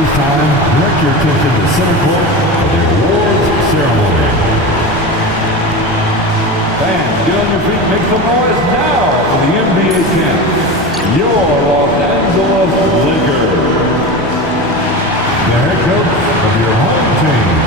this time, direct your attention to the center court for the awards ceremony. Fans, get on your feet, make some noise now for the NBA champs, your Los Angeles Lakers. The head coach of your home team.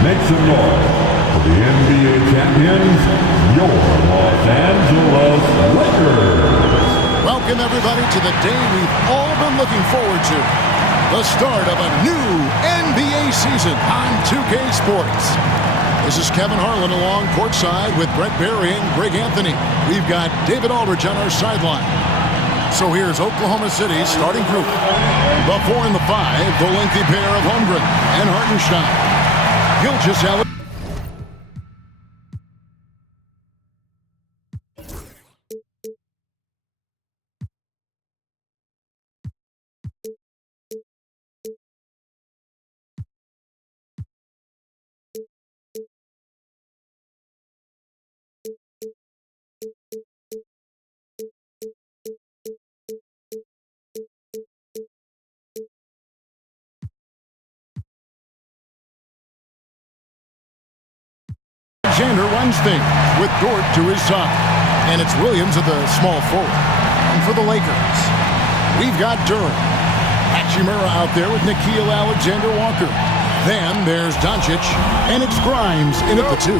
Make some noise for the NBA champions, your Los Angeles Lakers. Welcome, everybody, to the day we've all been looking forward to. The start of a new NBA season on 2K Sports. This is Kevin Harlan along courtside with Brett Barry and Greg Anthony. We've got David Aldridge on our sideline. So here's Oklahoma City's starting group. The 4 and the 5, the lengthy pair of Holmgren and Hartenstein. Gilgeous-Alexander. Alexander runs things with Dort to his side. And it's Williams at the small forward. And for the Lakers, we've got Durant. Hachimura out there with Nickeil Alexander-Walker. Then there's Doncic, and it's Grimes in at the 2.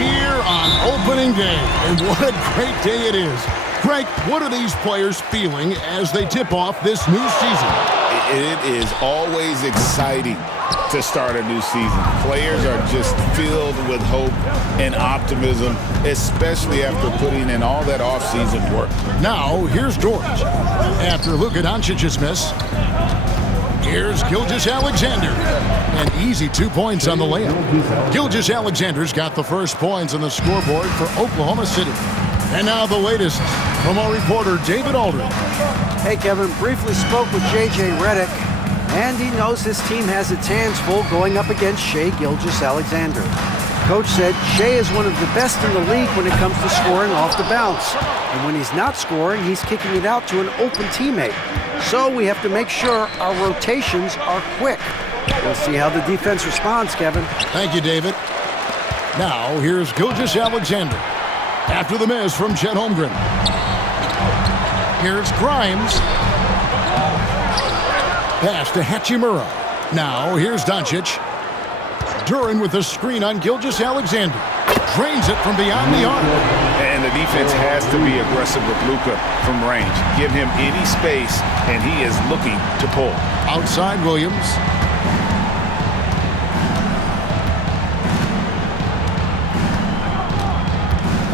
Here on opening day, and what a great day it is. Greg, what are these players feeling as they tip off this new season? It is always exciting to start a new season. Players are just filled with hope and optimism, especially after putting in all that offseason work. Now, here's Dort. After Luka Doncic's miss, here's Gilgeous-Alexander. An easy 2 points on the layup. Gilgeous-Alexander's got the first points on the scoreboard for Oklahoma City. And now the latest from our reporter, David Aldridge. Hey, Kevin, briefly spoke with J.J. Redick, and he knows his team has its hands full going up against Shai Gilgeous-Alexander. Coach said Shai is one of the best in the league when it comes to scoring off the bounce. And when he's not scoring, he's kicking it out to an open teammate. So we have to make sure our rotations are quick. We'll see how the defense responds, Kevin. Thank you, David. Now, here's Gilgeous-Alexander. After the miss from Chet Holmgren. Here's Grimes. Pass to Hachimura. Now, here's Doncic. Duran with a screen on Gilgeous-Alexander. drains it from beyond the arc. And the defense has to be aggressive with Luka from range. Give him any space, and he is looking to pull. Outside Williams.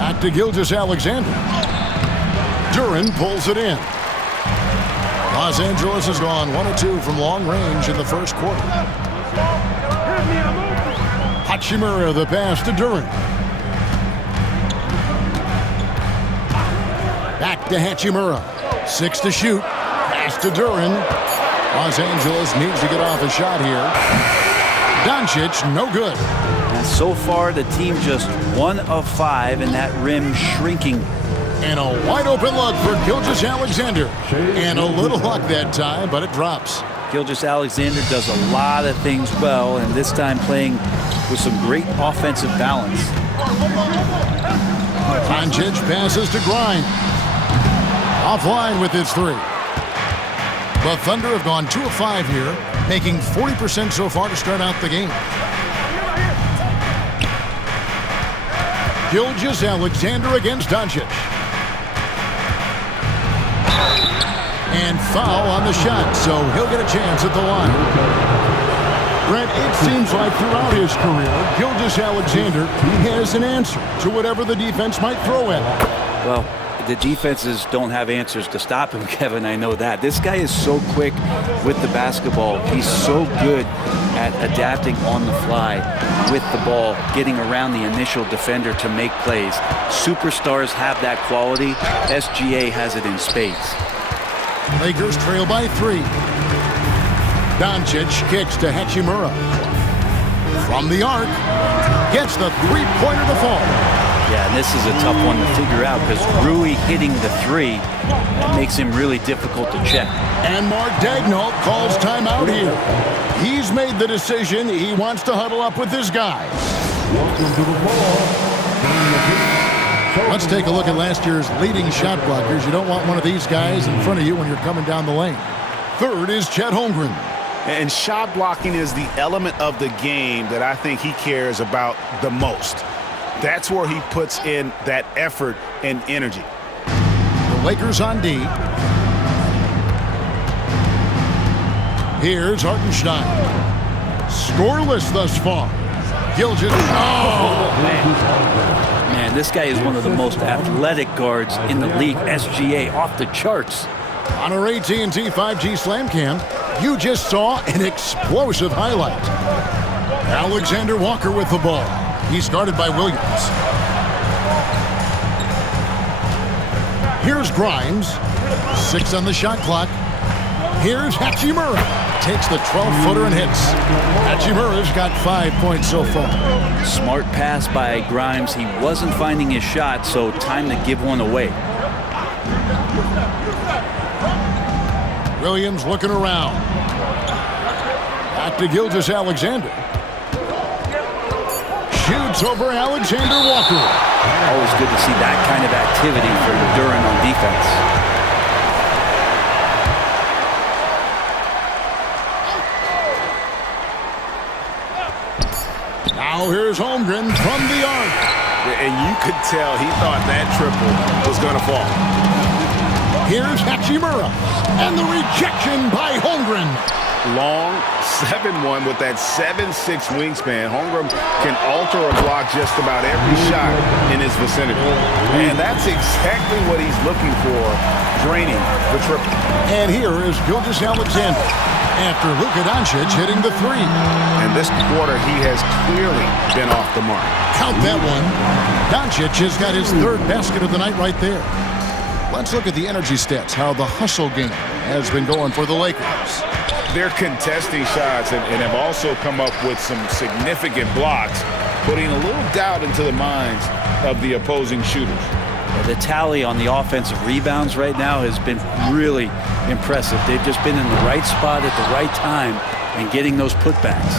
Back to Gilgeous-Alexander. Duran pulls it in. Los Angeles has gone 1 of 2 from long range in the first quarter. Hachimura the pass to Duran. Back to Hachimura. 6 to shoot. Pass to Duran. Los Angeles needs to get off a shot here. Doncic, no good. And so far, the team just 1 of 5, and that rim shrinking. And a wide open look for Gilgeous-Alexander. And a little luck that time, but it drops. Gilgeous-Alexander does a lot of things well, and this time playing with some great offensive balance. Doncic passes to Grimes. Offline with his 3. The Thunder have gone 2 of 5 here, making 40% so far to start out the game. Gilgeous-Alexander against Doncic. And foul on the shot, so he'll get a chance at the line. Brent, it seems like throughout his career, Gilgeous-Alexander has an answer to whatever the defense might throw at him. Well, the defenses don't have answers to stop him, Kevin. I know that. This guy is so quick with the basketball. He's so good at adapting on the fly with the ball, getting around the initial defender to make plays. Superstars have that quality. SGA has it in spades. Lakers trail by 3. Doncic kicks to Hachimura. From the arc, gets the three-pointer to fall. Yeah, and this is a tough one to figure out because Rui hitting the 3, that makes him really difficult to check. And Mark Daigneault calls timeout here. He's made the decision. He wants to huddle up with his guys. Welcome to the ball. Let's take a look at last year's leading shot blockers. You don't want one of these guys in front of you when you're coming down the lane. Third is Chet Holmgren. And shot blocking is the element of the game that I think he cares about the most. That's where he puts in that effort and energy. The Lakers on D. Here's Hartenstein. Scoreless thus far. Gilgeous. Oh, man, this guy is one of the most athletic guards in the league. SGA off the charts. On our AT&T 5G Slam Cam, you just saw an explosive highlight. Alexander Walker with the ball. He's guarded by Williams. Here's Grimes. 6 on the shot clock. Here's Hachimura. Takes the 12-footer and hits. Hachimura's got 5 points so far. Smart pass by Grimes. He wasn't finding his shot, so time to give one away. Williams looking around. Back to Gilgeous-Alexander. Shoots over Alexander Walker. Always good to see that kind of activity for Duran on defense. Now here's Holmgren from the arc. And you could tell he thought that triple was going to fall. Here's Hachimura. And the rejection by Holmgren. Long 7-1 with that 7'6" wingspan. Holmgren can alter a block just about every shot in his vicinity. And that's exactly what he's looking for, draining the triple. And here is Gilgeous-Alexander after Luka Doncic hitting the 3. And this quarter, he has clearly been off the mark. Count that one. Doncic has got his 3rd basket of the night right there. Let's look at the energy stats, how the hustle game has been going for the Lakers. They're contesting shots and have also come up with some significant blocks, putting a little doubt into the minds of the opposing shooters. The tally on the offensive rebounds right now has been really impressive. They've just been in the right spot at the right time and getting those putbacks.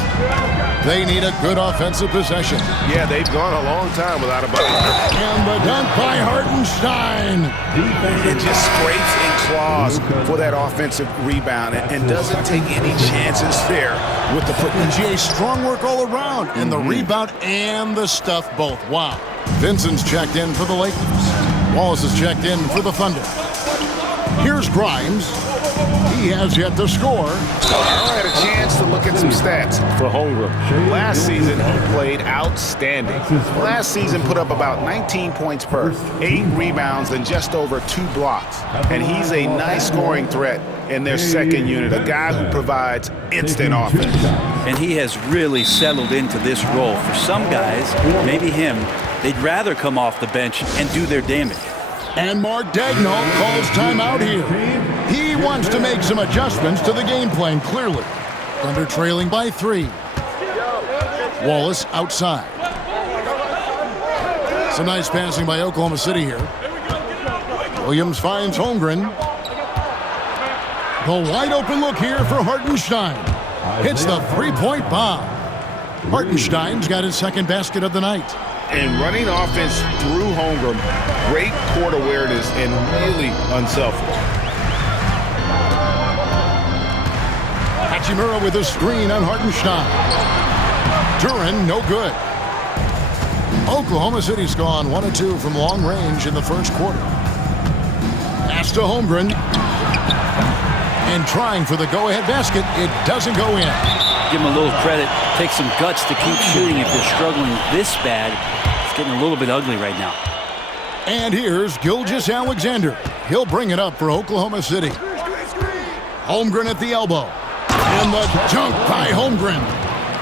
They need a good offensive possession. Yeah, they've gone a long time without a bucket. And the dunk by Hartenstein. It just scrapes and claws for that offensive rebound and doesn't take any chances there with the football. PGA strong work all around. And the rebound and the stuff both. Wow. Vincent's checked in for the Lakers. Wallace is checked in for the Thunder. Here's Grimes. He has yet to score. I had a chance to look at some stats for Holmgren. Last season, he played outstanding. Last season put up about 19 points per, 8 rebounds, and just over 2 blocks. And he's a nice scoring threat in their second unit, a guy who provides instant offense. And he has really settled into this role. For some guys, maybe him, they'd rather come off the bench and do their damage. And Mark Daigneault calls timeout here. He wants to make some adjustments to the game plan, clearly. Thunder trailing by 3. Wallace outside. Some nice passing by Oklahoma City here. Williams finds Holmgren. The wide open look here for Hartenstein. Hits the three-point bomb. Hartenstein's got his second basket of the night. And running offense through Holmgren, great court awareness and really unselfish. Hachimura with a screen on Hartenstein. Duren, no good. Oklahoma City's gone 1 of 2 from long range in the first quarter. Pass to Holmgren. And trying for the go-ahead basket, it doesn't go in. Give him a little credit. Take some guts to keep shooting if they're struggling this bad. It's getting a little bit ugly right now. And here's Gilgeous-Alexander. He'll bring it up for Oklahoma City. Holmgren at the elbow. And the dunk by Holmgren.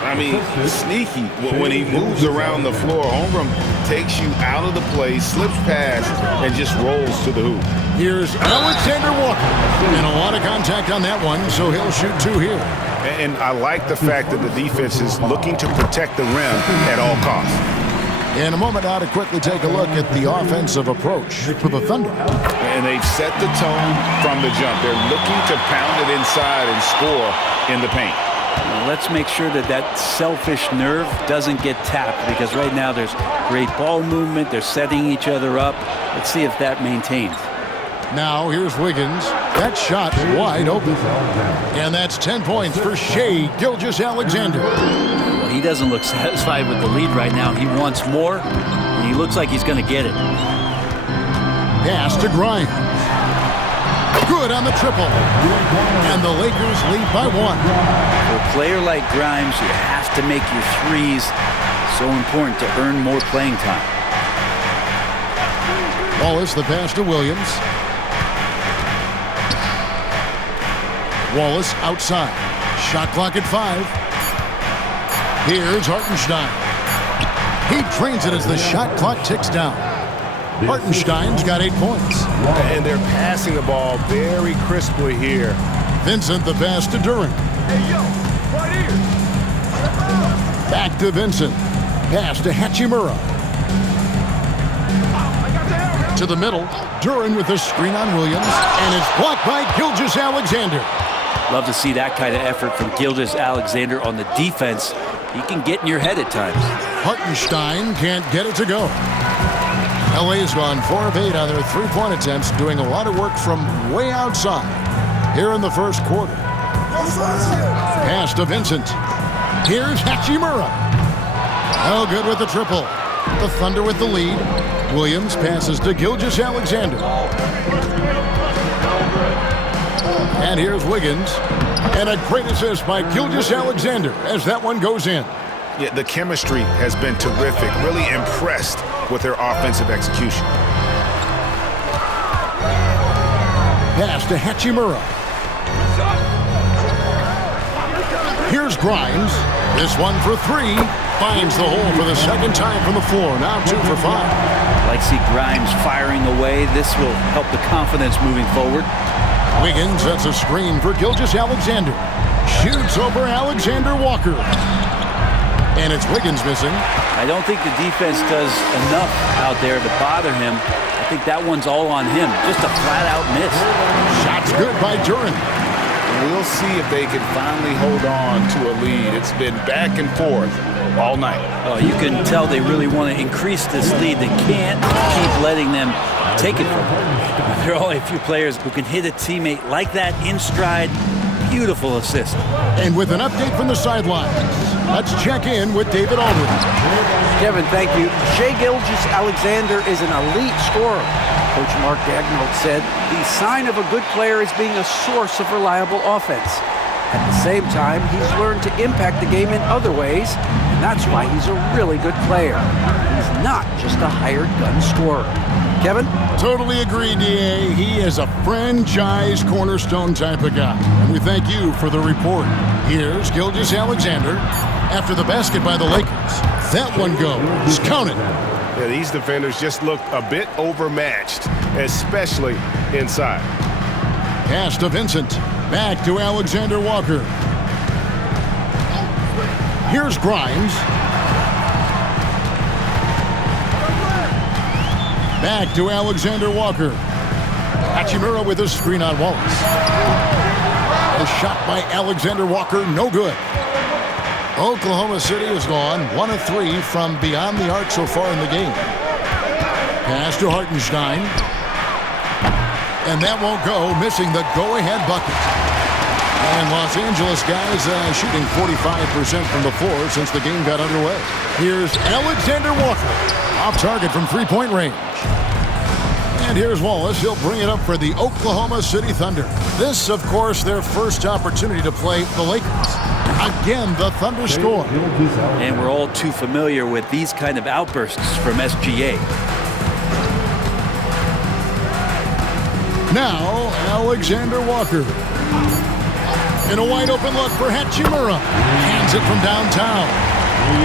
I mean, sneaky. When he moves around the floor, Holmgren takes you out of the play, slips past, and just rolls to the hoop. Here's Alexander Walker. And a lot of contact on that one, so he'll shoot 2 here. And I like the fact that the defense is looking to protect the rim at all costs. In a moment now to quickly take a look at the offensive approach for the Thunder. And they've set the tone from the jump. They're looking to pound it inside and score in the paint. Well, let's make sure that that selfish nerve doesn't get tapped, because right now there's great ball movement. They're setting each other up. Let's see if that maintains. Now here's Wiggins. That shot wide open. And that's 10 points for Shai Gilgeous-Alexander. Well, he doesn't look satisfied with the lead right now. He wants more, and he looks like he's going to get it. Pass to Grimes. Good on the triple. And the Lakers lead by 1. For a player like Grimes, you have to make your threes. So important to earn more playing time. Wallace, the pass to Williams. Wallace outside. Shot clock at 5. Here's Hartenstein. He trains it as the shot clock ticks down. Hartenstein's got 8 points. And they're passing the ball very crisply here. Vincent, the pass to Duren. Back to Vincent. Pass to Hachimura. To the middle. Duren with a screen on Williams. And it's blocked by Gilgeous-Alexander. Love to see that kind of effort from Gilgeous-Alexander on the defense. He can get in your head at times. Hartenstein can't get it to go. LA has gone 4 of 8 on their 3-point attempts, doing a lot of work from way outside here in the first quarter. Pass to Vincent. Here's Hachimura. Oh, good with the triple. The Thunder with the lead. Williams passes to Gilgeous-Alexander. And here's Wiggins. And a great assist by Gilgeous-Alexander as that one goes in. Yeah, the chemistry has been terrific. Really impressed with their offensive execution. Pass to Hachimura. Here's Grimes. This one for 3. Finds the hole for the second time from the floor. Now 2 for 5. Like see Grimes firing away. This will help the confidence moving forward. Wiggins sets a screen for Gilgeous-Alexander. Shoots over Alexander Walker. And it's Wiggins missing. I don't think the defense does enough out there to bother him. I think that one's all on him. Just a flat-out miss. Shot's good by Duren. we'll see if they can finally hold on to a lead. It's been back and forth all night. Oh, you can tell they really want to increase this lead. They can't keep letting them take it from them. There are only a few players who can hit a teammate like that in stride. Beautiful assist. And with an update from the sidelines, let's check in with David Aldridge. Kevin, thank you. Shai Gilgeous-Alexander is an elite scorer. Coach Mark Daigneault said the sign of a good player is being a source of reliable offense. At the same time, he's learned to impact the game in other ways, and that's why he's a really good player. He's not just a hired gun scorer. Kevin? Totally agree, D.A. He is a franchise cornerstone type of guy. And we thank you for the report. Here's Gilgeous-Alexander after the basket by the Lakers. That one goes. Count it. Yeah, these defenders just looked a bit overmatched, especially inside. Pass to Vincent. Back to Alexander Walker. Here's Grimes. Back to Alexander Walker. Hachimura with a screen on Wallace. A shot by Alexander Walker, no good. Oklahoma City has gone 1 of 3 from beyond the arc so far in the game. Pass to Hartenstein. And that won't go, missing the go-ahead bucket. And Los Angeles guys shooting 45% from the floor since the game got underway. Here's Alexander Walker, off target from three-point range. And here's Wallace. He'll bring it up for the Oklahoma City Thunder. This, of course, their first opportunity to play the Lakers. Again, the Thunder score. And we're all too familiar with these kind of outbursts from SGA. Now, Alexander Walker. In a wide-open look for Hachimura. Hands it from downtown.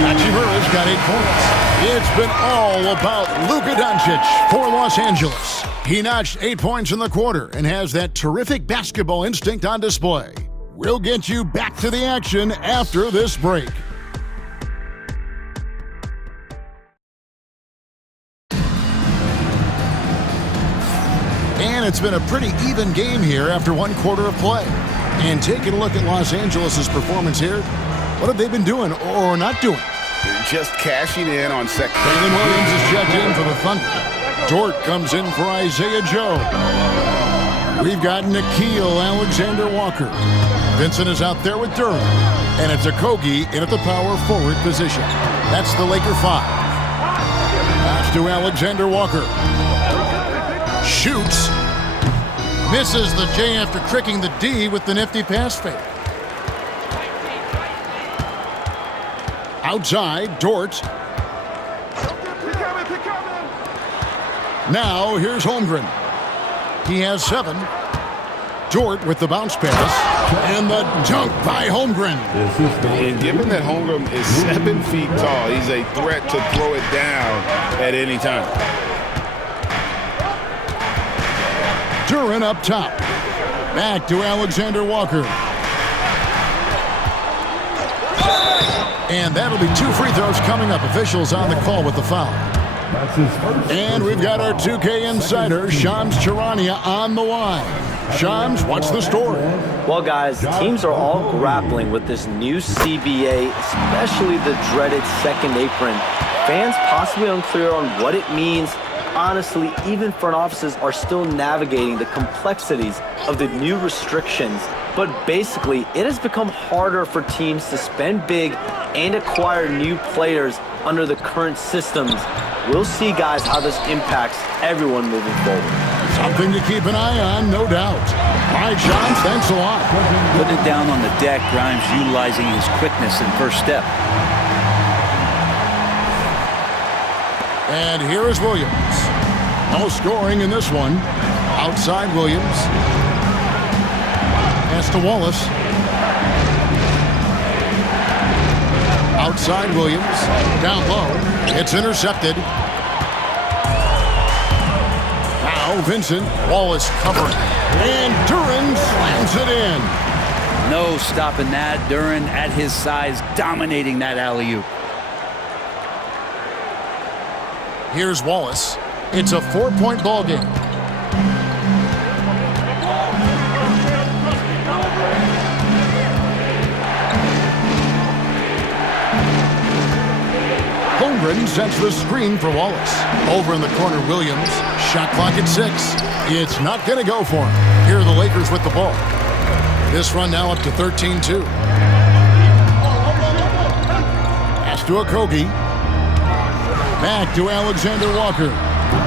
Hachimura's got 8 points. It's been all about Luka Doncic for Los Angeles. He notched 8 points in the quarter and has that terrific basketball instinct on display. We'll get you back to the action after this break. And it's been a pretty even game here after 1 quarter of play. And taking a look at Los Angeles' performance here, what have they been doing or not doing? They're just cashing in on second. Brandon Williams is checked in for the Thunder. Dort comes in for Isaiah Joe. We've got Nickeil Alexander-Walker. Vincent is out there with Durham. And it's Okogie in at the power forward position. That's the Laker 5. Pass to Alexander-Walker. Shoots. Misses the J after tricking the D with the nifty pass fake. Outside, Dort. Now, here's Holmgren. He has 7. Dort with the bounce pass. And the dunk by Holmgren. And given that Holmgren is 7 feet tall, he's a threat to throw it down at any time. Duran up top. Back to Alexander Walker. And that'll be 2 free throws coming up. Officials on the call with the foul. And we've got our 2K insider, Shams Charania, on the line. Shams, what's the story? Well, guys, teams are all grappling with this new CBA, especially the dreaded second apron. Fans possibly unclear on what it means. Honestly, even front offices are still navigating the complexities of the new restrictions. But basically, it has become harder for teams to spend big and acquire new players under the current systems. We'll see, guys, how this impacts everyone moving forward. Something to keep an eye on, no doubt. All right, Shams, thanks a lot. Putting it down on the deck, Grimes utilizing his quickness and first step. And here is Williams. No scoring in this one. Outside Williams. Pass to Wallace. Outside Williams. Down low. It's intercepted. Now Vincent. Wallace covering. And Duran slams it in. No stopping that. Duran at his size, dominating that alley-oop. Here's Wallace. It's a 4-point ball game. Holmgren sets the screen for Wallace. Over in the corner, Williams. Shot clock at 6. It's not going to go for him. Here are the Lakers with the ball. This run now up to 13-2. Pass to Okogie. Back to Alexander Walker.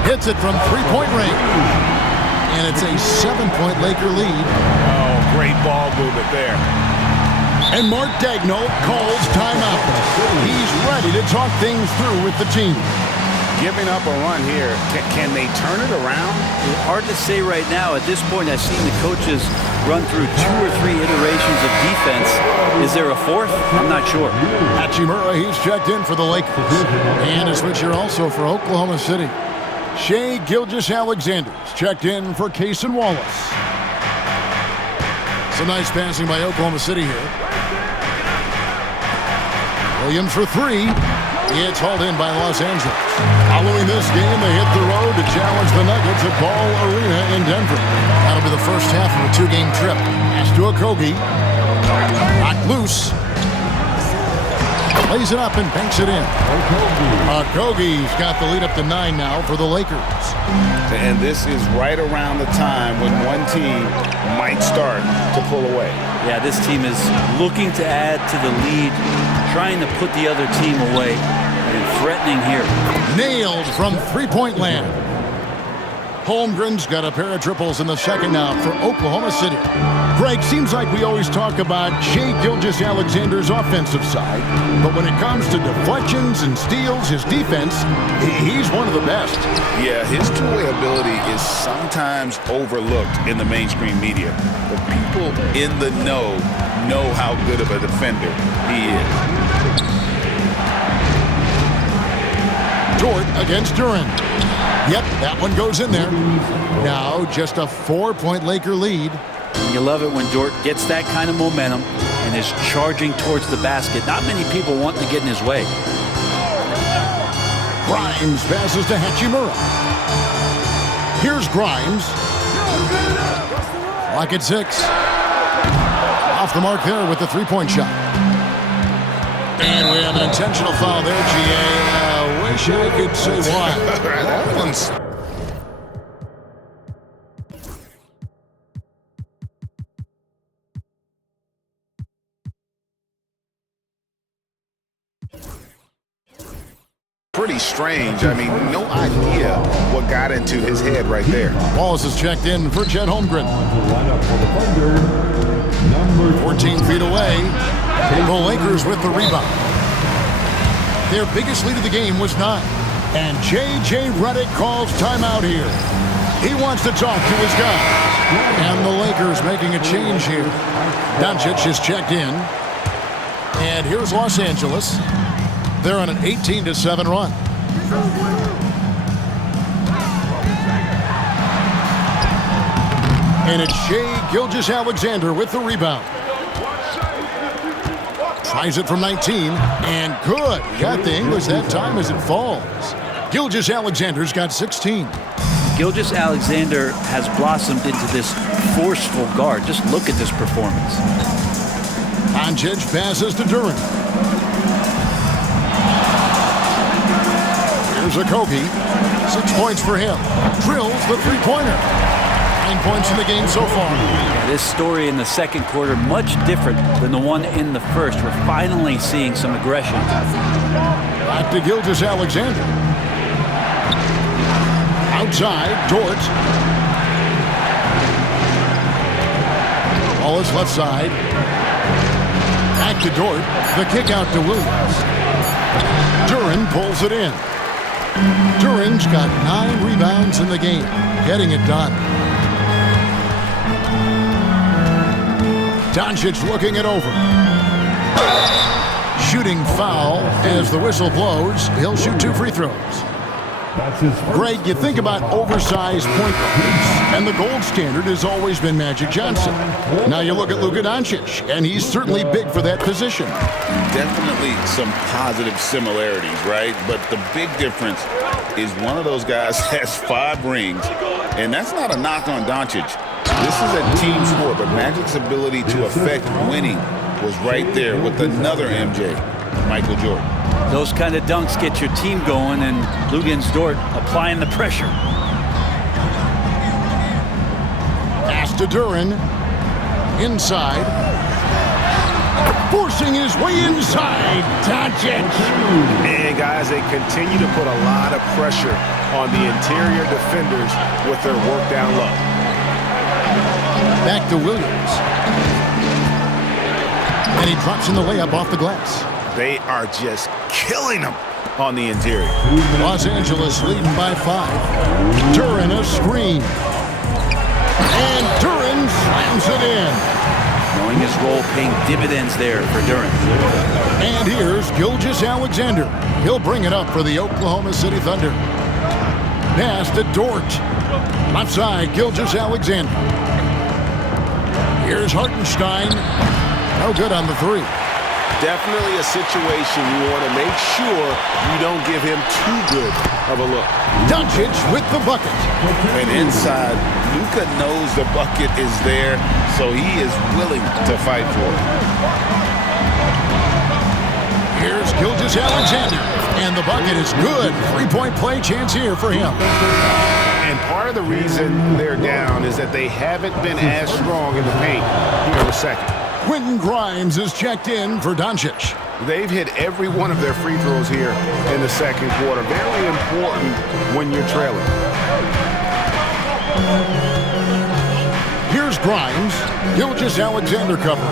Hits it from three-point range. And it's a 7-point Laker lead. Oh, great ball movement there. And Mark Daigneault calls timeout. He's ready to talk things through with the team. Giving up a run here. Can they turn it around? It's hard to say right now. At this point, I've seen the coaches run through 2 or 3 iterations of defense. Is there a fourth? I'm not sure. Hachimura, he's checked in for the Lakers. And a switch here also for Oklahoma City. Shai Gilgeous-Alexander's checked in for Cason Wallace. Some nice passing by Oklahoma City here. Williams for 3. It's hauled in by Los Angeles. Following this game, they hit the road to challenge the Nuggets at Ball Arena in Denver. That'll be the first half of a 2-game trip. Pass to Okogie. Knocked loose. Plays it up and banks it in. Okogie's got the lead up to 9 now for the Lakers. And this is right around the time when one team might start to pull away. Yeah, this team is looking to add to the lead, trying to put the other team away, and threatening here. Nailed from three-point land. Holmgren's got a pair of triples in the second now for Oklahoma City. Greg, seems like we always talk about Shai Gilgeous-Alexander's offensive side, but when it comes to deflections and steals, his defense, he's one of the best. Yeah, his two-way ability is sometimes overlooked in the mainstream media, but people in the know how good of a defender he is. Dort against Duren. Yep, that one goes in there. Now just a 4-point Laker lead. You love it when Dort gets that kind of momentum and is charging towards the basket. Not many people want to get in his way. Grimes passes to Hachimura. Here's Grimes. Clock at 6. Off the mark there with the three-point shot. And we have an intentional foul there, G.A. Wish I could say why. That one's... pretty strange. I mean, no idea what got into his head right there. Wallace is checked in for Chet Holmgren. 14 feet away. The Lakers with the rebound. Their biggest lead of the game was 9. And J.J. Redick calls timeout here. He wants to talk to his guys. And the Lakers making a change here. Doncic is checked in. And here's Los Angeles. They're on an 18-7 run. And it's Shai Gilgeous-Alexander with the rebound. Tries it from 19, and good. Got the English that time as it falls. Gilgeous-Alexander's got 16. Gilgeous-Alexander has blossomed into this forceful guard. Just look at this performance. Doncic passes to Duren. Here's Okogie. 6 points for him. Drills the three-pointer. 9 points in the game so far. This story in the second quarter much different than the one in the first. We're finally seeing some aggression. Back to Gilgeous-Alexander. Outside, Dort. Wallace left side. Back to Dort. The kick out to Williams. Duren pulls it in. Duren's got 9 rebounds in the game. Getting it done. Doncic looking it over. Shooting foul as the whistle blows. He'll shoot 2 free throws. Greg, you think about oversized point guards, and the gold standard has always been Magic Johnson. Now you look at Luka Doncic, and he's certainly big for that position. Definitely some positive similarities, right? But the big difference is one of those guys has 5 rings, and that's not a knock on Doncic. This is a team sport, but Magic's ability to affect winning was right there with another MJ. Michael Jordan. Those kind of dunks get your team going, and Lugens Dort applying the pressure. Pass to Duran. Inside. Forcing his way inside. Doncic. And guys, they continue to put a lot of pressure on the interior defenders with their work down low. Back to Williams. And he drops in the layup off the glass. They are just killing them on the interior. Los Angeles leading by 5. Duran a screen. And Duran slams it in. Knowing his role paying dividends there for Duran. And here's Gilgeous-Alexander. He'll bring it up for the Oklahoma City Thunder. Pass to Dort. Left side, Gilgeous-Alexander. Here's Hartenstein. No good on the 3. Definitely a situation you want to make sure you don't give him too good of a look. Doncic with the bucket. And inside, Luka knows the bucket is there, so he is willing to fight for it. Here's Gilgeous-Alexander. And the bucket is good. 3-point play chance here for him. And part of the reason they're down is that they haven't been as strong in the paint here in the second. Quentin Grimes is checked in for Doncic. They've hit every one of their free throws here in the second quarter. Very important when you're trailing. Here's Grimes. Gilgeous-Alexander cover.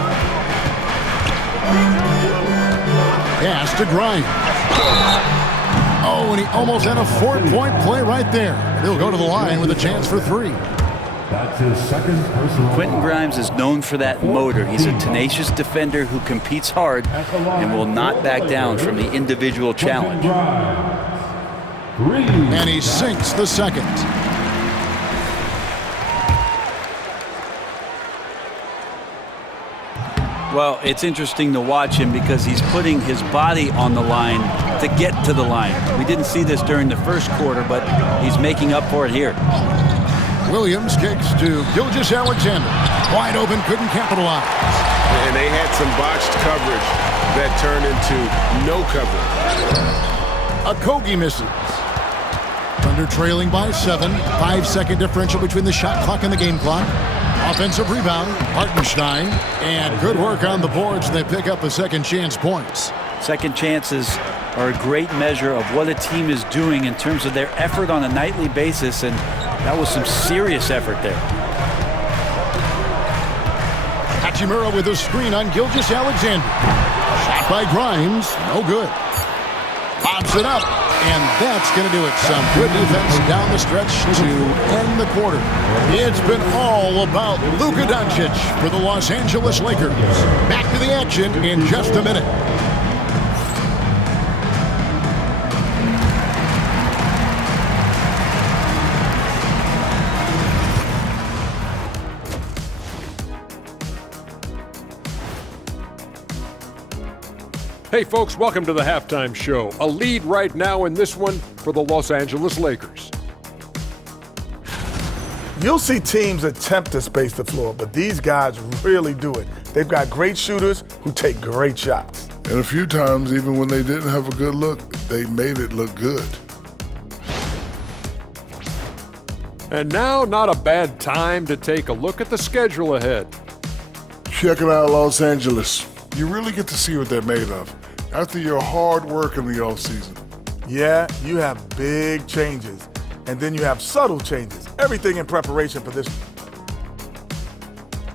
Pass to Grimes. Oh, and he almost had a 4-point play right there. He'll go to the line with a chance for 3. That's his second personal. Quentin Grimes is known for that motor. He's a tenacious defender who competes hard and will not back down from the individual challenge. And he sinks the second. Well, it's interesting to watch him because he's putting his body on the line to get to the line. We didn't see this during the first quarter, but he's making up for it here. Williams kicks to Gilgeous-Alexander. Wide open, couldn't capitalize. And they had some botched coverage that turned into no coverage. Okogie misses. Thunder trailing by 7. 5-second differential between the shot clock and the game clock. Offensive rebound, Hartenstein. And good work on the boards. They pick up a second chance points. Second chances are a great measure of what a team is doing in terms of their effort on a nightly basis, and that was some serious effort there. Hachimura with a screen on Gilgeous-Alexander. Shot by Grimes, no good. Bobs it up, and that's going to do it. Some good defense down the stretch to end the quarter. It's been all about Luka Doncic for the Los Angeles Lakers. Back to the action in just a minute. Hey folks, welcome to the Halftime Show. A lead right now in this one for the Los Angeles Lakers. You'll see teams attempt to space the floor, but these guys really do it. They've got great shooters who take great shots. And a few times, even when they didn't have a good look, they made it look good. And now, not a bad time to take a look at the schedule ahead. Checking out Los Angeles. You really get to see what they're made of after your hard work in the offseason. Yeah, you have big changes, and then you have subtle changes. Everything in preparation for this.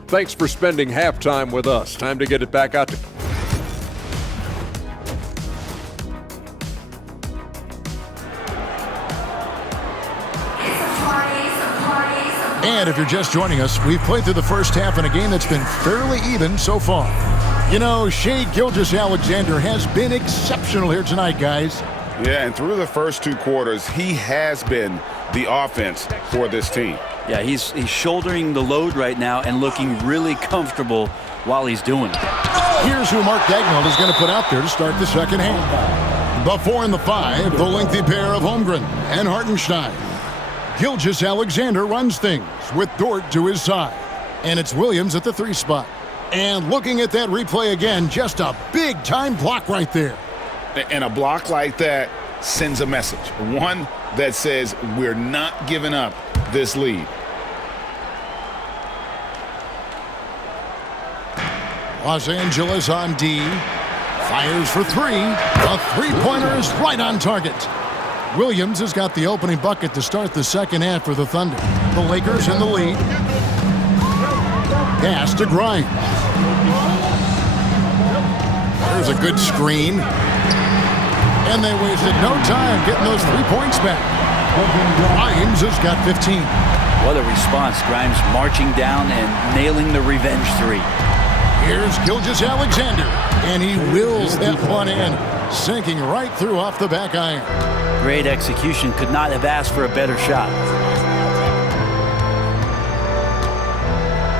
Thanks for spending halftime with us. Time to get it back out to... And if you're just joining us, we've played through the first half in a game that's been fairly even so far. You know, Shai Gilgeous-Alexander has been exceptional here tonight, guys. Yeah, and through the first 2 quarters, he has been the offense for this team. Yeah, he's shouldering the load right now and looking really comfortable while he's doing it. Here's who Mark Daigneault is going to put out there to start the second half. The 4 and the 5, the lengthy pair of Holmgren and Hartenstein. Gilgeous-Alexander runs things with Dort to his side. And it's Williams at the 3 spot. And looking at that replay again, just a big-time block right there. And a block like that sends a message. One that says we're not giving up this lead. Los Angeles on D. Fires for three. A three-pointer is right on target. Williams has got the opening bucket to start the second half for the Thunder. The Lakers in the lead. Pass to Grimes. There's a good screen. And they wasted no time getting those 3 points back. Grimes has got 15. What a response. Grimes marching down and nailing the revenge three. Here's Gilgeous-Alexander, and he wills that one in, sinking right through off the back iron. Great execution. Could not have asked for a better shot.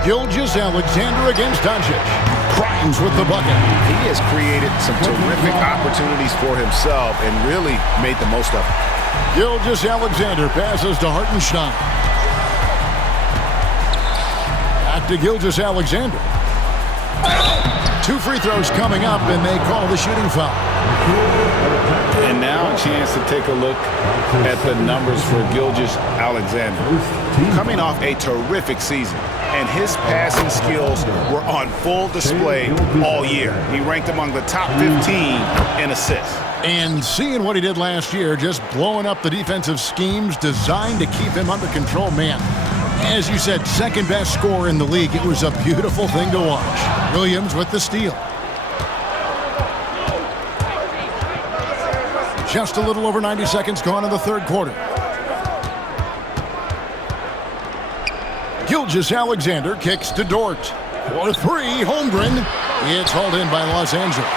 Gilgeous-Alexander against Doncic. Grimes with the bucket. He has created some terrific opportunities for himself and really made the most of it. Gilgeous-Alexander passes to Hartenstein. Back to Gilgeous-Alexander. 2 free throws coming up, and they call the shooting foul. And now a chance to take a look at the numbers for Gilgeous-Alexander. Coming off a terrific season, and his passing skills were on full display all year. He ranked among the top 15 in assists. And seeing what he did last year, just blowing up the defensive schemes designed to keep him under control, man. As you said, second best scorer in the league. It was a beautiful thing to watch. Williams with the steal. Just a little over 90 seconds gone in the third quarter. Gilgeous-Alexander kicks to Dort. For three, Holmgren. It's hauled in by Los Angeles.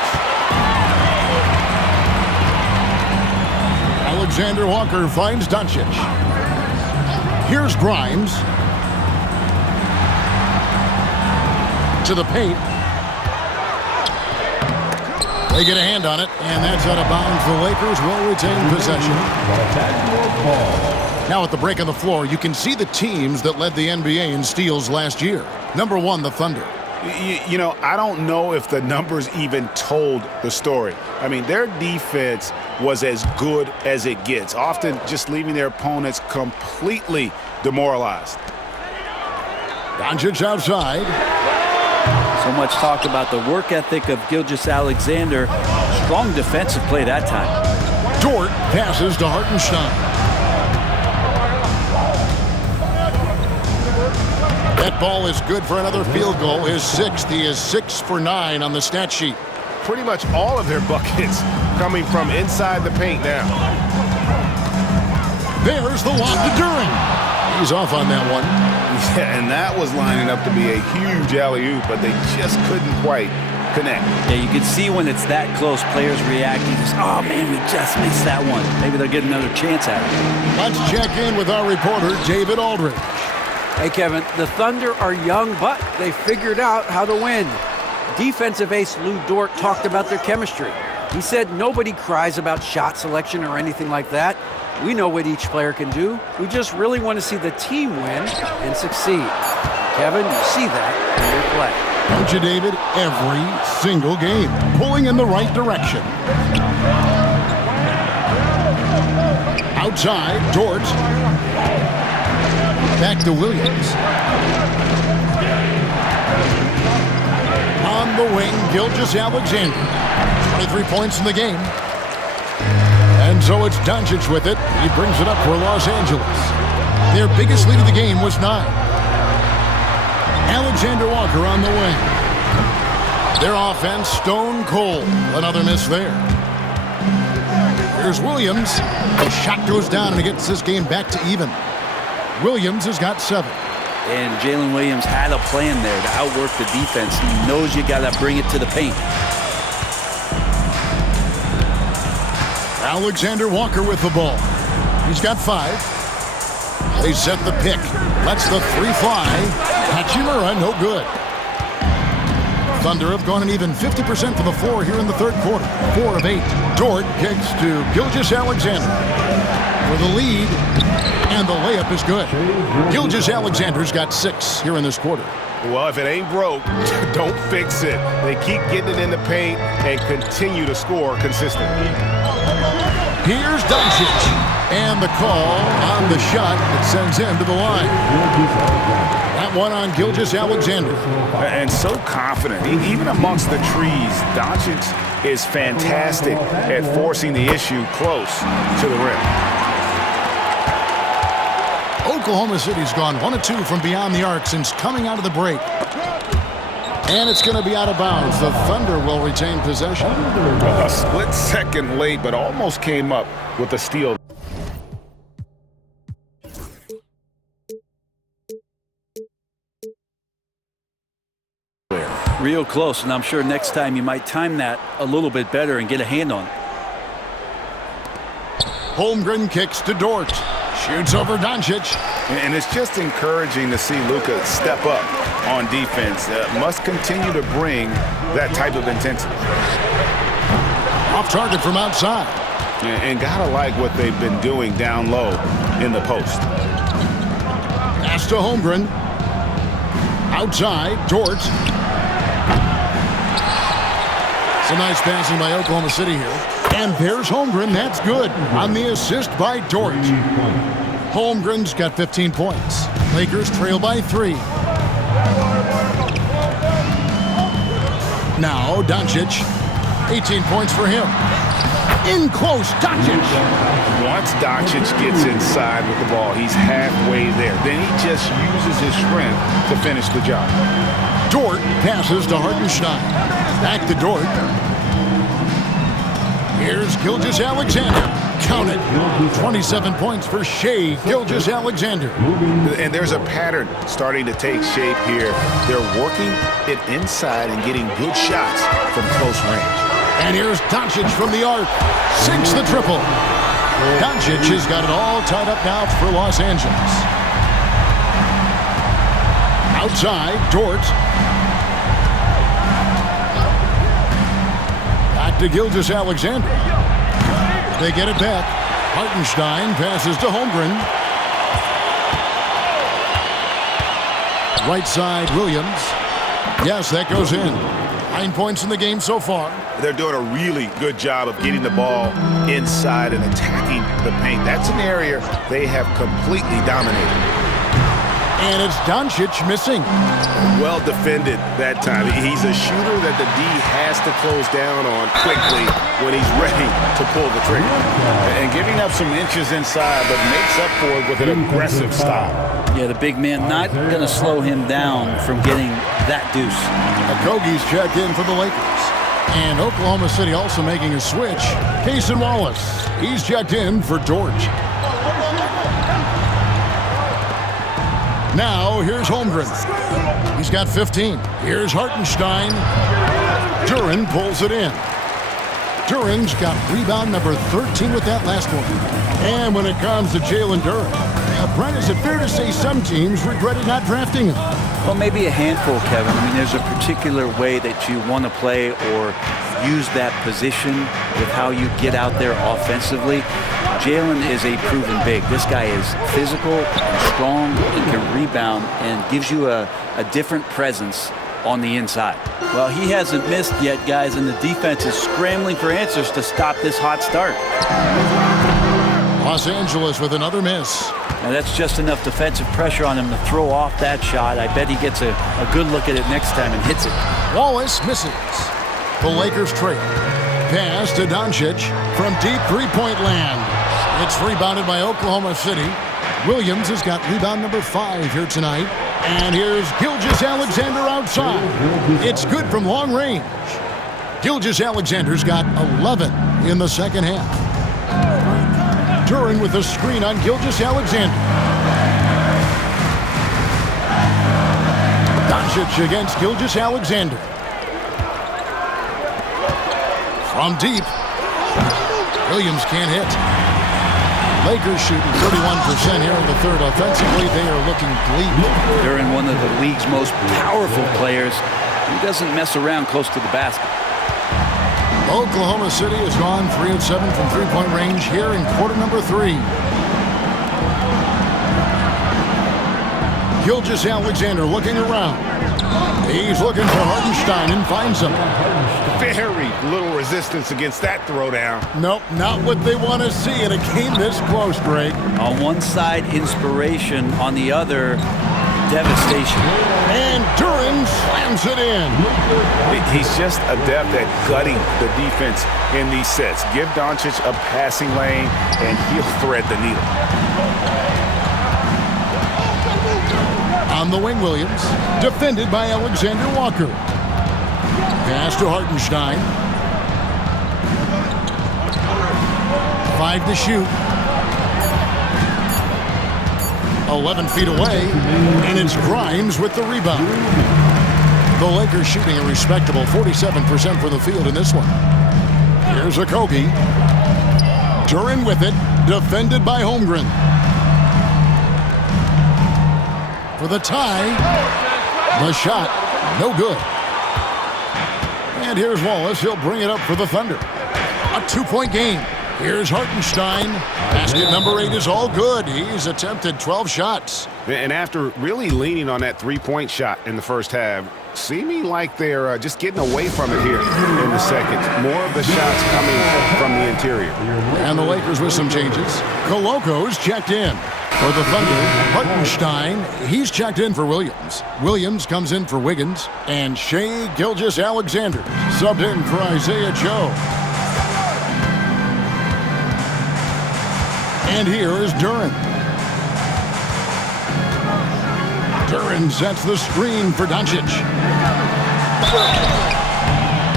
Alexander Walker finds Doncic. Here's Grimes. To the paint. They get a hand on it, and that's out of bounds. The Lakers will retain possession. Now at the break on the floor, you can see the teams that led the NBA in steals last year. Number 1, the Thunder. You know, I don't know if the numbers even told the story. I mean, their defense was as good as it gets, often just leaving their opponents completely demoralized. Doncic outside. So much talk about the work ethic of Gilgeous-Alexander. Strong defensive play that time. Dort passes to Hartenstein. That ball is good for another field goal. His 6th. He is 6 for 9 on the stat sheet. Pretty much all of their buckets coming from inside the paint now. There's the lob to Duren. He's off on that one. Yeah, and that was lining up to be a huge alley-oop, but they just couldn't quite connect. Yeah, you can see when it's that close, players reacting. Just, oh, man, we just missed that one. Maybe they'll get another chance at it. Let's check in with our reporter, David Aldridge. Hey, Kevin, the Thunder are young, but they figured out how to win. Defensive ace Lou Dort talked about their chemistry. He said nobody cries about shot selection or anything like that. We know what each player can do. We just really want to see the team win and succeed. Kevin, you see that in their play. Don't you, David? Every single game. Pulling in the right direction. Outside, Dort. Back to Williams. On the wing, Gilgeous-Alexander. 23 points in the game. And so it's Doncic with it. He brings it up for Los Angeles. Their biggest lead of the game was 9. Alexander Walker on the wing. Their offense stone cold. Another miss there. Here's Williams. The shot goes down and it gets this game back to even. Williams has got 7. And Jalen Williams had a plan there to outwork the defense. He knows you got to bring it to the paint. Alexander Walker with the ball. He's got 5. They set the pick. Lets the 3 fly. Hachimura, no good. Thunder have gone an even 50% from the floor here in the third quarter. 4 of 8. Dort kicks to Gilgeous-Alexander for the lead. And the layup is good. Gilgeous-Alexander's got 6 here in this quarter. Well, if it ain't broke, don't fix it. They keep getting it in the paint and continue to score consistently. Here's Doncic. And the call on the shot that sends him to the line. That one on Gilgeous-Alexander. And so confident. Even amongst the trees, Doncic is fantastic at forcing the issue close to the rim. Oklahoma City's gone 1 of 2 from beyond the arc since coming out of the break. And it's going to be out of bounds. The Thunder will retain possession. A split second late, but almost came up with a steal. Real close, and I'm sure next time you might time that a little bit better and get a hand on it. Holmgren kicks to Dort. Shoots over Doncic. And it's just encouraging to see Luka step up on defense. Must continue to bring that type of intensity. Off target from outside. And gotta like what they've been doing down low in the post. Pass to Holmgren. Outside, Dort. Some nice passing by Oklahoma City here. And there's Holmgren. That's good on the assist by Dort. Holmgren's got 15 points. Lakers trail by 3. Now Doncic. 18 points for him. In close, Doncic. Once Doncic gets inside with the ball, he's halfway there. Then he just uses his strength to finish the job. Dort passes to Hartenstein. Back to Dort. Here's Gilgeous-Alexander. Count it. 27 points for Shai Gilgeous-Alexander. And there's a pattern starting to take shape here. They're working it inside and getting good shots from close range. And here's Doncic from the arc. Sinks the triple. Doncic has got it all tied up now for Los Angeles. Outside, Dort. Back to Gilgeous-Alexander. They get it back. Hartenstein passes to Holmgren. Right side, Williams. Yes, that goes in. 9 points in the game so far. They're doing a really good job of getting the ball inside and attacking the paint. That's an area they have completely dominated. And it's Doncic missing. Well defended that time. He's a shooter that the D has to close down on quickly when he's ready to pull the trigger. And giving up some inches inside, but makes up for it with an aggressive style. Yeah, the big man not going to slow him down from getting that deuce. Okogie's checked in for the Lakers. And Oklahoma City also making a switch. Cason Wallace, he's checked in for Dort. Now, here's Holmgren. He's got 15. Here's Hartenstein. Duren pulls it in. Duren's got rebound number 13 with that last one. And when it comes to Jalen Duren, Brent, is it fair to say some teams regretted not drafting him? Well, maybe a handful, Kevin. I mean, there's a particular way that you want to play or use that position with how you get out there offensively. Jalen is a proven big. This guy is physical and strong and can rebound and gives you a different presence on the inside. Well, he hasn't missed yet, guys, and the defense is scrambling for answers to stop this hot start. Los Angeles with another miss. Now that's just enough defensive pressure on him to throw off that shot. I bet he gets a good look at it next time and hits it. Wallace misses. The Lakers trail. Pass to Doncic from deep three-point land. It's rebounded by Oklahoma City. Williams has got rebound number 5 here tonight. And here's Gilgeous-Alexander outside. It's good from long range. Gilgeous-Alexander's got 11 in the second half. Duren with a screen on Gilgeous-Alexander. Doncic against Gilgeous-Alexander. From deep. Williams can't hit. Lakers shooting 31% here in the third. Offensively, they are looking bleak. Duren, one of the league's most powerful players. He doesn't mess around close to the basket. Oklahoma City has gone 3 of 7 from three-point range here in quarter number 3. Gilgeous-Alexander looking around. He's looking for Hartenstein and finds him. Very little resistance against that throwdown. Nope, not what they want to see in a game this close, Greg. On one side, inspiration. On the other, devastation. And Duran slams it in. He's just adept at gutting the defense in these sets. Give Doncic a passing lane, and he'll thread the needle. On the wing, Williams, defended by Alexander Walker. Pass to Hartenstein. 5 to shoot. 11 feet away, and it's Grimes with the rebound. The Lakers shooting a respectable 47% from the field in this one. Here's Okogie. Duran with it, defended by Holmgren. For the tie, the shot, no good. And here's Wallace, he'll bring it up for the Thunder. A 2-point game. Here's Hartenstein. Basket number 8 is all good. He's attempted 12 shots. And after really leaning on that three-point shot in the first half, seeming like they're just getting away from it here in the second. More of the shots coming from the interior. And the Lakers with some changes. Koloko's checked in. For the Thunder, Hartenstein, he's checked in for Williams. Williams comes in for Wiggins. And Shai Gilgeous-Alexander subbed in for Isaiah Joe. And here is Duran. Duran sets the screen for Doncic.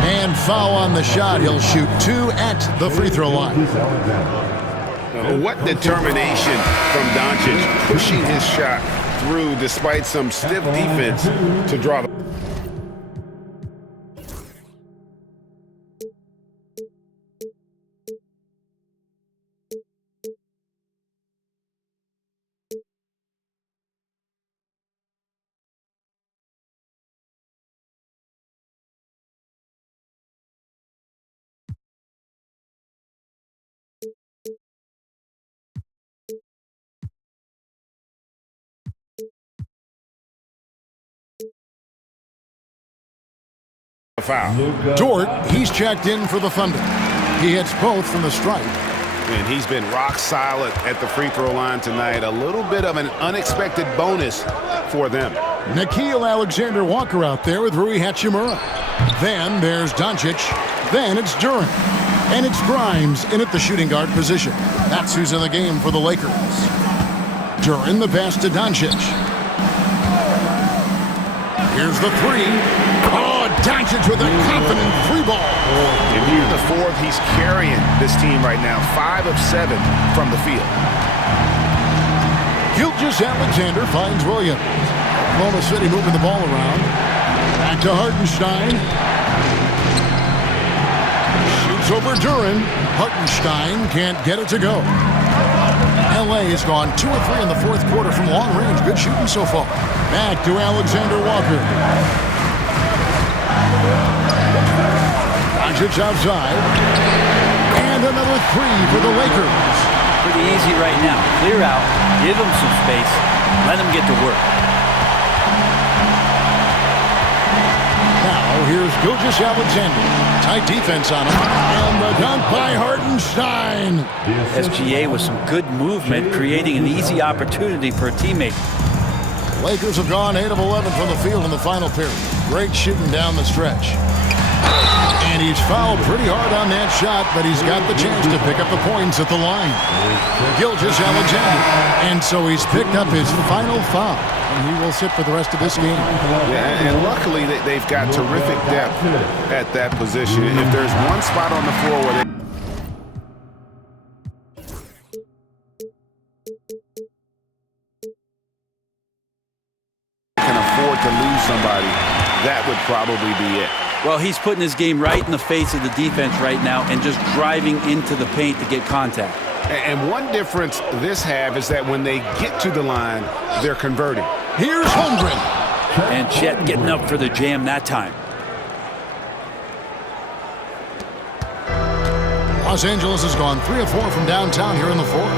And foul on the shot. He'll shoot 2 at the free throw line. What determination from Doncic, pushing his shot through despite some stiff defense to draw the... Foul. Dort, he's checked in for the Thunder. He hits both from the stripe. And he's been rock solid at the free throw line tonight. A little bit of an unexpected bonus for them. Nickeil Alexander-Walker out there with Rui Hachimura. Then there's Doncic. Then it's Duran. And it's Grimes in at the shooting guard position. That's who's in the game for the Lakers. Duran, the pass to Doncic. Here's the three. Oh, Doncic with a confident free ball. And here in the fourth, he's carrying this team right now. 5 of 7 from the field. Gilgeous-Alexander finds Williams. Oklahoma City moving the ball around. Back to Hartenstein. Shoots over Duran. Hartenstein can't get it to go. LA has gone 2 of 3 in the fourth quarter from long range. Good shooting so far. Back to Alexander Walker. Doncic outside. And another 3 for the Lakers. Pretty easy right now. Clear out, give them some space, let them get to work. Now here's Gilgeous-Alexander. Tight defense on him. And the dunk by Hartenstein. SGA with some good movement, creating an easy opportunity for a teammate. Lakers have gone 8 of 11 from the field in the final period. Great shooting down the stretch. And he's fouled pretty hard on that shot, but he's got the chance to pick up the points at the line. Gilgeous-Alexander. And so he's picked up his final foul. And he will sit for the rest of this game. Yeah, and luckily they've got terrific depth at that position. If there's one spot on the floor where they can afford to lose somebody, that would probably be it. Well, he's putting his game right in the face of the defense right now and just driving into the paint to get contact. And one difference this half is that when they get to the line, they're converting. Here's Holmgren. And Chet getting up for the jam that time. Los Angeles has gone 3 of 4 from downtown here in the fourth.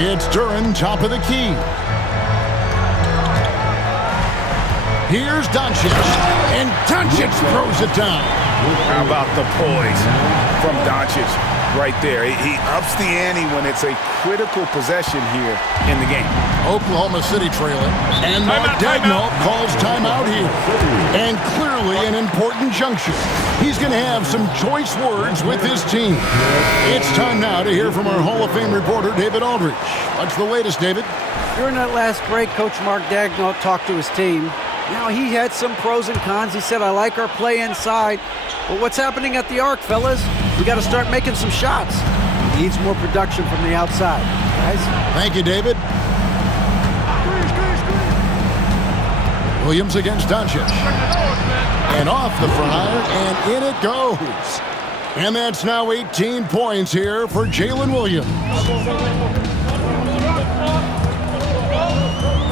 It's Duran, top of the key. Here's Doncic. And Doncic throws it down. How about the poise from Doncic right there? He ups the ante when it's a critical possession here in the game. Oklahoma City trailing. And Mark Daigneault calls timeout here. And clearly an important juncture. He's going to have some choice words with his team. It's time now to hear from our Hall of Fame reporter, David Aldridge. What's the latest, David? During that last break, Coach Mark Daigneault talked to his team. Now, he had some pros and cons. He said, I like our play inside. But what's happening at the arc, fellas? We got to start making some shots. He needs more production from the outside. Guys? Thank you, David. Williams against Doncic. And off the front, and in it goes. And that's now 18 points here for Jalen Williams.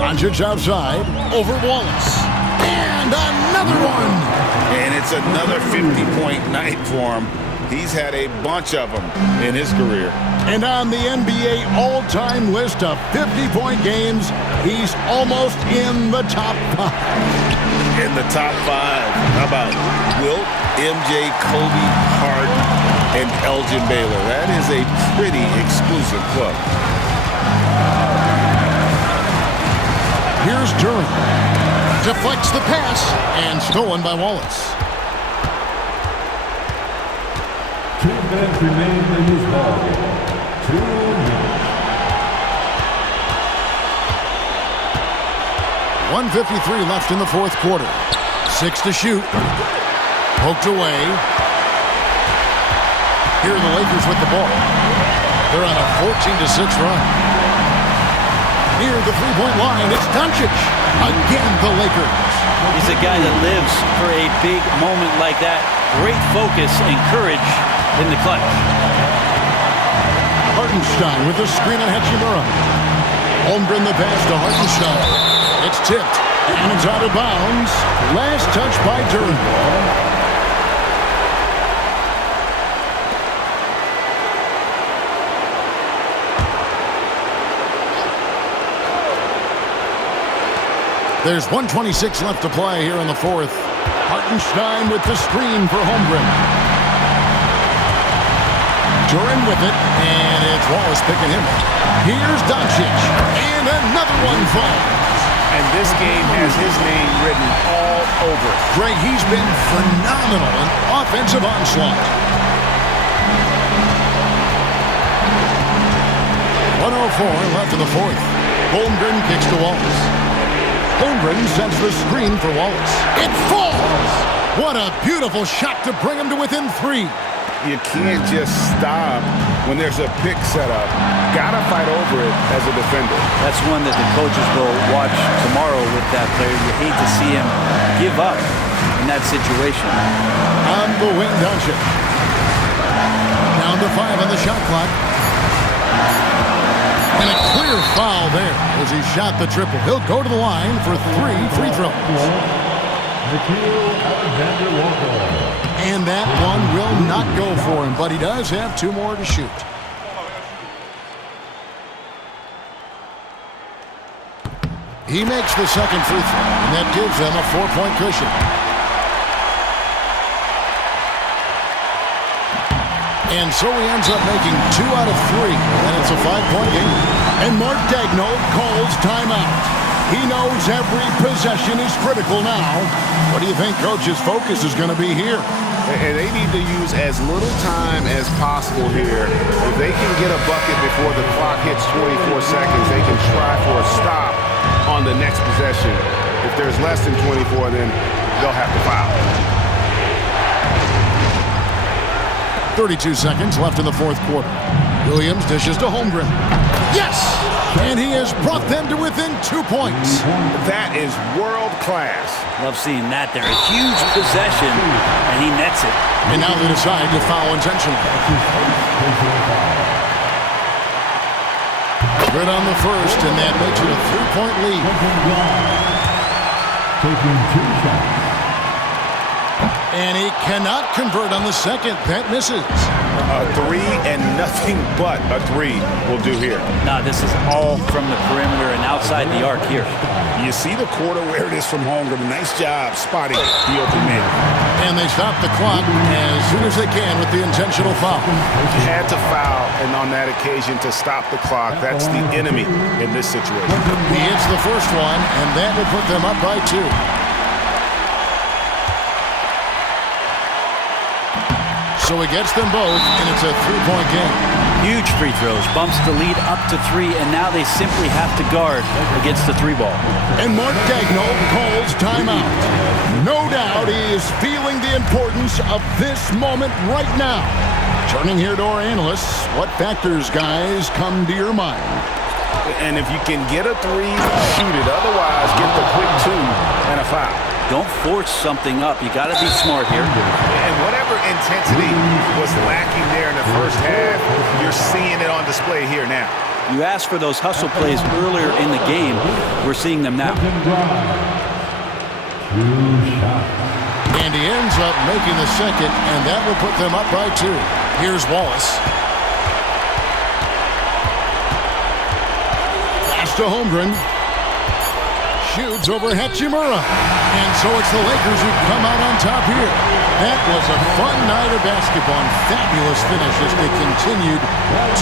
Doncic outside, over Wallace. And another one. And it's another 50-point night for him. He's had a bunch of them in his career. And on the NBA all-time list of 50-point games, he's almost in the top 5. In the top 5. How about Wilt, MJ, Kobe, Harden, and Elgin Baylor? That is a pretty exclusive club. Here's Durham. Deflects the pass and stolen by Wallace. 2 minutes remain in this ball game. 2 minutes. 1:53 left in the fourth quarter. 6 to shoot. Poked away. Here are the Lakers with the ball. They're on a 14-6 run. Near the three-point line, it's Doncic. Again, the Lakers. He's a guy that lives for a big moment like that. Great focus and courage in the clutch. Hartenstein with the screen on Hachimura. Holmgren the pass to Hartenstein. It's tipped, and it's out of bounds. Last touch by Durham. There's 1:26 left to play here in the fourth. Hartenstein with the screen for Holmgren. Duran with it, and it's Wallace picking him up. Here's Doncic, and another one falls. And this game has his name written all over it. Greg, he's been phenomenal in offensive onslaught. 1:04 left in the fourth. Holmgren kicks to Wallace. Holmgren sends the screen for Wallace. It falls! What a beautiful shot to bring him to within 3. You can't just stop when there's a pick set up. Gotta fight over it as a defender. That's one that the coaches will watch tomorrow with that player. You hate to see him give up in that situation. On the wing, Doncic. Down to 5 on the shot clock. And a clear foul there as he shot the triple. He'll go to the line for 3 free throws. And that one will not go for him, but he does have 2 more to shoot. He makes the second free throw, and that gives them a 4-point cushion. And so he ends up making 2 out of 3, and it's a 5-point game. And Mark Daigneault calls timeout. He knows every possession is critical now. What do you think Coach's focus is going to be here? And they need to use as little time as possible here. If they can get a bucket before the clock hits 24 seconds, they can try for a stop on the next possession. If there's less than 24, then they'll have to foul. 32 seconds left in the fourth quarter. Williams dishes to Holmgren. Yes! And he has brought them to within 2 points. That is world class. Love seeing that there. A huge possession, and he nets it. And now they decide to foul intentionally. Good on the first, and that makes it a 3-point lead. Taking 2 shots. And he cannot convert on the second. That misses. A 3 and nothing but a 3 will do here. Nah, this is all from the perimeter and outside the arc here. You see the quarter awareness from Holmgren. Nice job spotting the open man. And they stop the clock as soon as they can with the intentional foul. Had to foul, and on that occasion to stop the clock. That's the enemy in this situation. He hits the first one, and that will put them up by 2. So he gets them both, and it's a 3-point game. Huge free throws, bumps the lead up to 3, and now they simply have to guard against the 3 ball. And Mark Daigneault calls timeout. No doubt he is feeling the importance of this moment right now. Turning here to our analysts, what factors, guys, come to your mind? And if you can get a 3, shoot it. Otherwise, get the quick 2 and a foul. Don't force something up. You got to be smart here. And whatever intensity was lacking there in the first half, you're seeing it on display here now. You asked for those hustle plays earlier in the game. We're seeing them now. And he ends up making the second, and that will put them up by 2. Here's Wallace. Pass to Holmgren. Shoots over Hachimura. And so it's the Lakers who come out on top here. That was a fun night of basketball and fabulous finish as they continued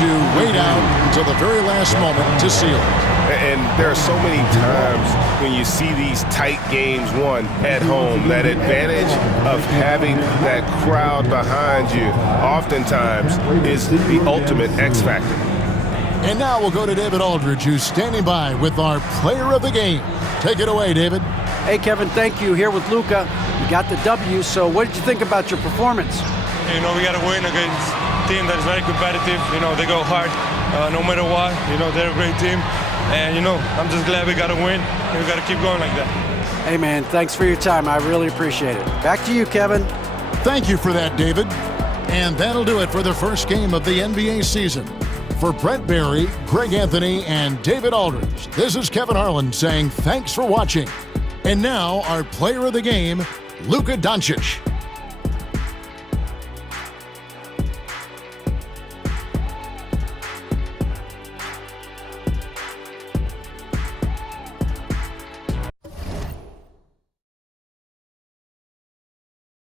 to wait out until the very last moment to seal it. And there are so many times when you see these tight games won at home, that advantage of having that crowd behind you oftentimes is the ultimate X factor. And now we'll go to David Aldridge, who's standing by with our player of the game. Take it away, David. Hey, Kevin, thank you. Here with Luka. You got the W, so what did you think about your performance? You know, we got to win against a team that is very competitive. You know, they go hard no matter what. You know, they're a great team. And, you know, I'm just glad we got to win. We got to keep going like that. Hey, man, thanks for your time. I really appreciate it. Back to you, Kevin. Thank you for that, David. And that'll do it for the first game of the NBA season. For Brent Barry, Greg Anthony, and David Aldridge, this is Kevin Harlan saying thanks for watching. And now, our player of the game, Luka Doncic.